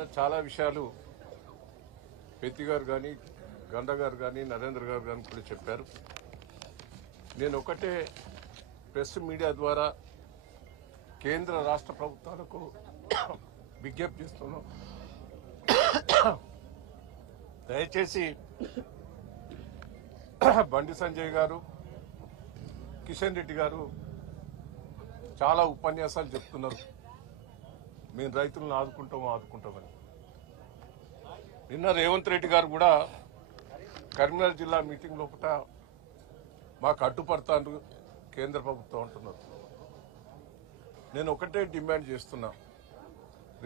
ఇలా చాలా విషయాలు పెద్ది గారు కానీ గండ గారు కానీ నరేంద్ర గారు కానీ కూడా చెప్పారు. నేను ఒకటే ప్రెస్ మీడియా ద్వారా కేంద్ర రాష్ట్ర ప్రభుత్వాలకు విజ్ఞప్తి చేస్తున్నాను. దయచేసి బండి సంజయ్ గారు, కిషన్ రెడ్డి గారు చాలా ఉపన్యాసాలు చెప్తున్నారు. మేము రైతులను ఆదుకుంటామని. నిన్న రేవంత్ రెడ్డి గారు కూడా కరీంనగర్ జిల్లా మీటింగ్ లోపల మాకు అడ్డుపడతాను కేంద్ర ప్రభుత్వం అంటున్నారు. నేను ఒకటే డిమాండ్ చేస్తున్నా,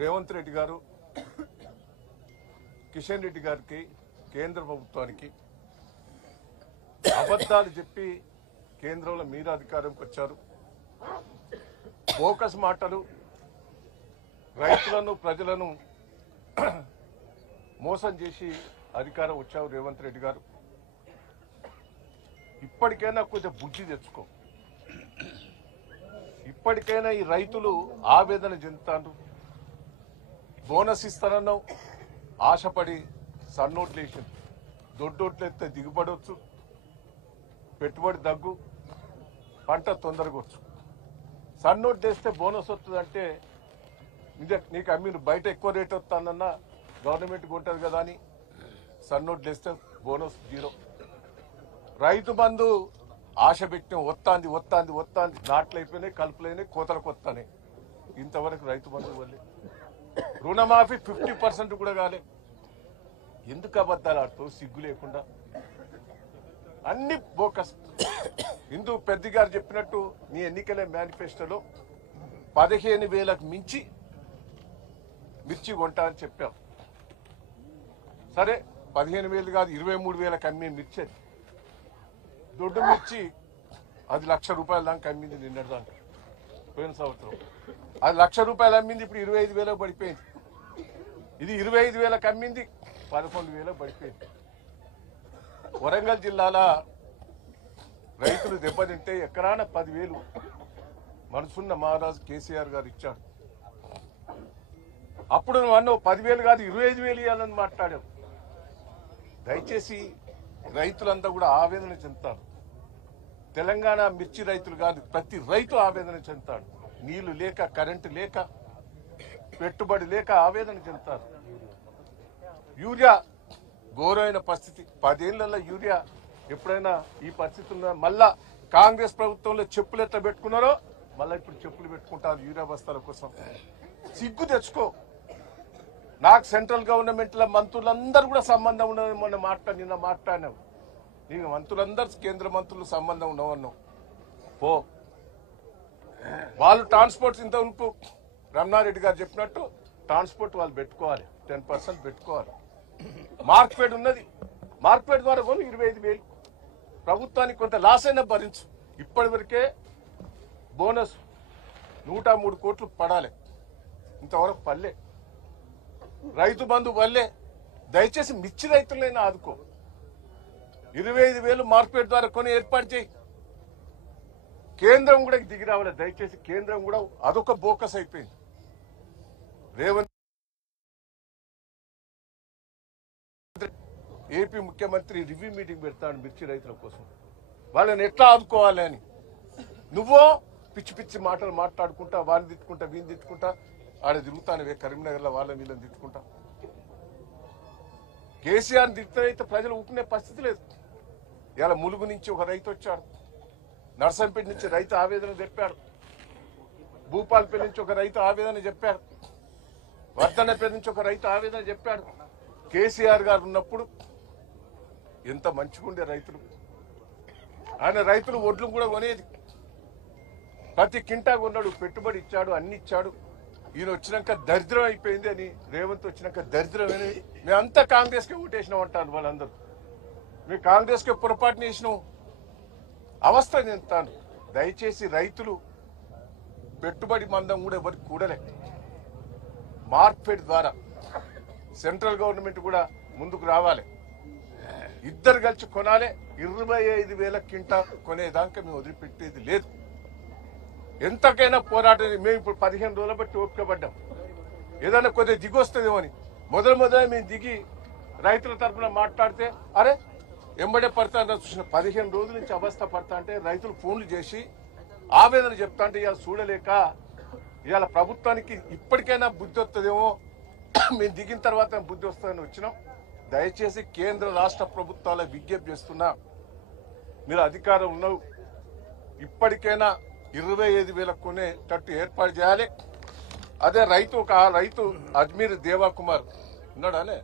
రేవంత్ రెడ్డి గారు, కిషన్ రెడ్డి గారికి, కేంద్ర ప్రభుత్వానికి అబద్దాలు చెప్పి కేంద్రంలో మీరు అధికారంకి వచ్చారు. బోకస్ మాటలు, రైతులను ప్రజలను మోసం చేసి అధికారం వచ్చావు రేవంత్ రెడ్డి గారు. ఇప్పటికైనా కొంచెం బుద్ధి తెచ్చుకో. ఇప్పటికైనా ఈ రైతులు ఆవేదన చెందుతారు. బోనస్ ఇస్తానన్నావు, ఆశపడి సన్నోట్లు వేసింది. దొడ్డోట్లు ఎత్తే దిగుబడవచ్చు, పెట్టుబడి దగ్గు, పంట తొందరగా వచ్చు. సన్నోట్ తెస్తే బోనస్ వస్తుందంటే నీకు అమ్మిన బయట ఎక్కువ రేట్ వస్తుందన్నా గవర్నమెంట్ కొంటది కదా అని సన్నోట్ తెస్తే బోనస్ జీరో. రైతు బంధు ఆశ పెట్టిన వస్తాంది నాట్లు అయిపోయినాయి, కలుపులైనాయి, కోతలకు వస్తాయి. ఇంతవరకు రైతు బంధు వల్లే. రుణమాఫీ 50% కూడా కాలే. ఎందుకు అబద్ధాలు ఆడుతావు సిగ్గు లేకుండా? అన్ని బోకస్. ఇందు పెద్ద గారు చెప్పినట్టు నీ ఎన్నికల మేనిఫెస్టోలో 15,000కు మించి మిర్చి కొంటా అని చెప్పాం. సరే 15,000 కాదు 23,000కి అమ్మే మిర్చి అది. దొడ్డు మిర్చి అది ₹1,00,000 దాకా అమ్మింది నిన్నటి దాకా, పోయిన సంవత్సరం. అది ₹1,00,000 అమ్మింది, ఇప్పుడు 25,000 పడిపోయింది. ఇది 25,000కి అమ్మింది, 11,000 పడిపోయింది. వరంగల్ జిల్లాల రైతులు దెబ్బతింటే ఎకరాన 10,000 మనసున్న మహారాజు కేసీఆర్ గారు ఇచ్చాడు. అప్పుడు నువ్వు అన్నావు 10,000 కాదు 25,000 ఇవ్వాలని మాట్లాడావు. దయచేసి రైతులంతా కూడా ఆవేదన చెందుతారు. తెలంగాణ మిర్చి రైతులు కాదు, ప్రతి రైతు ఆవేదన చెందుతాడు. నీళ్లు లేక, కరెంటు లేక, పెట్టుబడి లేక ఆవేదన చెందుతారు. యూరియా ఘోరమైన పరిస్థితి. 10 ఏళ్లలో యూరియా ఎప్పుడైనా ఈ పరిస్థితి ఉందా? మళ్ళా కాంగ్రెస్ ప్రభుత్వంలో చెప్పులు ఎట్లా పెట్టుకున్నారో మళ్ళీ ఇప్పుడు చెప్పులు పెట్టుకుంటారు యూరియా బస్తాల కోసం. సిగ్గు తెచ్చుకో. నాకు సెంట్రల్ గవర్నమెంట్ లో మంత్రులందరూ కూడా సంబంధం ఉన్నది. నిన్న మాట్లాడినావు. నీకు మంత్రులందరూ కేంద్ర మంత్రులు సంబంధం ఉన్నవన్నావు. పో. వాళ్ళు ట్రాన్స్పోర్ట్ ఇంత ఉంపు రమణారెడ్డి గారు చెప్పినట్టు ట్రాన్స్పోర్ట్ వాళ్ళు పెట్టుకోవాలి, 10% పెట్టుకోవాలి. మార్కెట్ ఉన్నది, మార్కెట్ ద్వారా కొను 25,000. ప్రభుత్వానికి కొంత లాస్ అయినా భరించు. ఇప్పటి వరకే బోనస్ 103 కోట్లు పడాలి, ఇంతవరకు పల్లె. రైతు బంధు వల్లే. దయచేసి మిర్చి రైతులైనా ఆదుకో. 25,000 మార్కెట్ ద్వారా కొని ఏర్పాటు చేయి. కేంద్రం కూడా దిగి రావాలి. దయచేసి కేంద్రం కూడా అదొక బోకస్ అయిపోయింది. రేవంత్ ఏపీ ముఖ్యమంత్రి రివ్యూ మీటింగ్ పెడతాడు మిర్చి రైతుల కోసం. వాళ్ళని ఎట్లా ఆదుకోవాలి అని నువ్వో పిచ్చి పిచ్చి మాటలు మాట్లాడుకుంటా, వాడిని తిట్టుకుంటా, వీని తిట్టుకుంటా ఆడ తిరుగుతానవే కరీంనగర్లో వాళ్ళని వీళ్ళని తిట్టుకుంటా. కేసీఆర్ని తిట్టునైతే ప్రజలు ఊపుకునే పరిస్థితి లేదు. ఇలా ములుగు నుంచి ఒక రైతు వచ్చాడు, నర్సంపేట నుంచి రైతు ఆవేదన చెప్పాడు, భూపాలపల్లి నుంచి ఒక రైతు ఆవేదన చెప్పాడు, వర్ధన్నపేట నుంచి ఒక రైతు ఆవేదన చెప్పాడు. కేసీఆర్ గారు ఉన్నప్పుడు ఎంత మంచిగుండే రైతులు. ఆయన రైతులు ఒడ్లు కూడా కొనేది, ప్రతి కింటా కొన్నాడు, పెట్టుబడి ఇచ్చాడు, అన్ని ఇచ్చాడు. ఈయన వచ్చినాక దరిద్రం అయిపోయింది అని, రేవంత్ వచ్చినాక దరిద్రం అనేది మేమంతా కాంగ్రెస్కే ఓటేసినాం అంటారు వాళ్ళందరూ. మేము కాంగ్రెస్కే పొరపాటున వేసినాం. అవస్థ చెందుతాను. దయచేసి రైతులు పెట్టుబడి మందం కూడా ఎవరికి కూడలే. మార్కెట్ ద్వారా సెంట్రల్ గవర్నమెంట్ కూడా ముందుకు రావాలి. ఇద్దరు కలిసి కొనాలి. 25,000 కింటా కొనేదాకా మేము వదిలిపెట్టేది లేదు. ఎంతకైనా పోరాటం. మేము ఇప్పుడు 15 రోజుల బట్టి ఓపిక పడ్డాం, ఏదైనా కొద్దిగా దిగొస్తుందేమో అని. మొదలు మేము దిగి రైతుల తరఫున మాట్లాడితే అరే ఎంబడే పడతా చూసిన 15 రోజుల నుంచి అవస్థ పడతా అంటే రైతులు ఫోన్లు చేసి ఆవేదన చెప్తా అంటే ఇవాళ చూడలేక ఇవాళ ప్రభుత్వానికి ఇప్పటికైనా బుద్ధి వస్తుందేమో మేము దిగిన తర్వాత బుద్ధి వస్తుందని వచ్చినాం. దయచేసి కేంద్ర రాష్ట్ర ప్రభుత్వాల విజ్ఞప్తి చేస్తున్నా, మీరు అధికారం ఉన్నావు, ఇప్పటికైనా 25,000 కొనేటట్టు ఏర్పాటు చేయాలి. అదే రైతు అజ్మీర్ దేవా కుమార్ ఉన్నాడానే